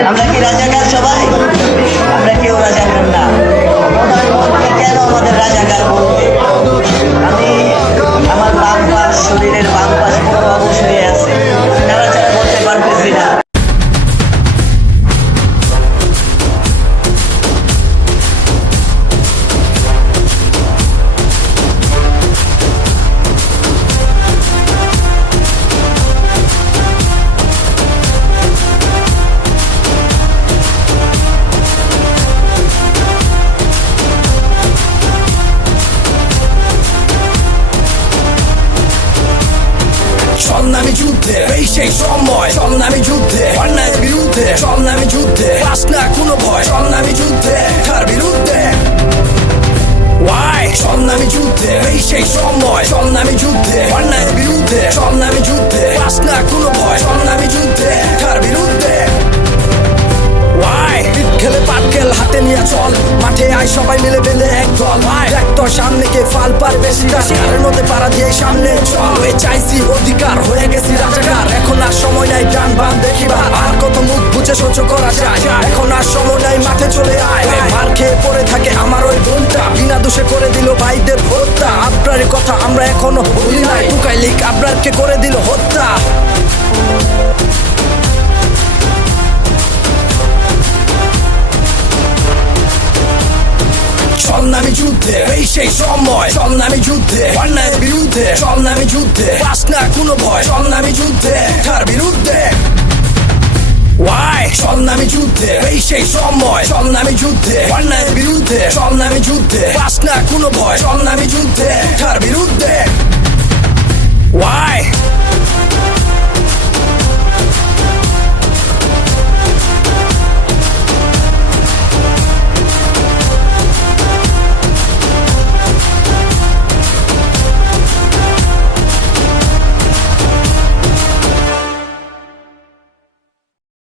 আমরা কি রাজাকার সবাই? আমরা কেউ রাজাকার না। প্রধানমন্ত্রী কেন আমাদের রাজাকার বলবে? আমি আমার বাম পাশ, শরীরের বাম পাশ পুরো অবশ্যই আছে, নাড়াচাড়া করতে পারতেছি না। চলনামি যুদ্ধে এই সেই সময়, চলনামি যুদ্ধে অন্যায়ের বিরুদ্ধে, চলনামি যুদ্ধে পাস না কোনো ভয়, চলনামি যুদ্ধে তার বিরুদ্ধে। ওয়াই চলনামি যুদ্ধে এই সেই সময়, চলনামি যুদ্ধে অন্যায়ের বিরুদ্ধে, চলনামি যুদ্ধে পাস না কোনো ভয়, চলনামি যুদ্ধে তার বিরুদ্ধে। ওয়াই খেলে পাটকেল হাতে নিয়ে চল, মাঠে আয় সবাই মিলে বেঁধে এক দল। দেখ তোর সামনে কে ফাল পার বেশি, কারের মধ্যে পাড়া দিয়ে সামনে চল। চাইছি অধিকার, হয়ে গেছি রাজাকার, এখন আর সময় নাই ডান বাম দেখিবার, আর কত মুখ বুঝে সহ্য করা যায়। এখন আর সময় নাই, মাঠে চলে আয়। মার খেয়ে পড়ে থাকে আমার ওই বোনটা, বিনা দোষে করে দিল ভাইদের হত্যা। আবরারের কথা আমরা এখনো ভুলি নাই, টুকাই লিক আবরারকে করে দিল হত্যা। চলনামি যুদ্ধে এই সেই সময়, চলনামি যুদ্ধে অন্যায়ের বিরুদ্ধে, চলনামি যুদ্ধে পাস না কোনো ভয়, চলনামি যুদ্ধে তার বিরুদ্ধে। ওয়াই চলনামি যুদ্ধে এই সেই সময়, চলনামি যুদ্ধে অন্যায়ের বিরুদ্ধে, চলনামি যুদ্ধে পাস না কোনো ভয়, চলনামি যুদ্ধে তার বিরুদ্ধে। ওয়াই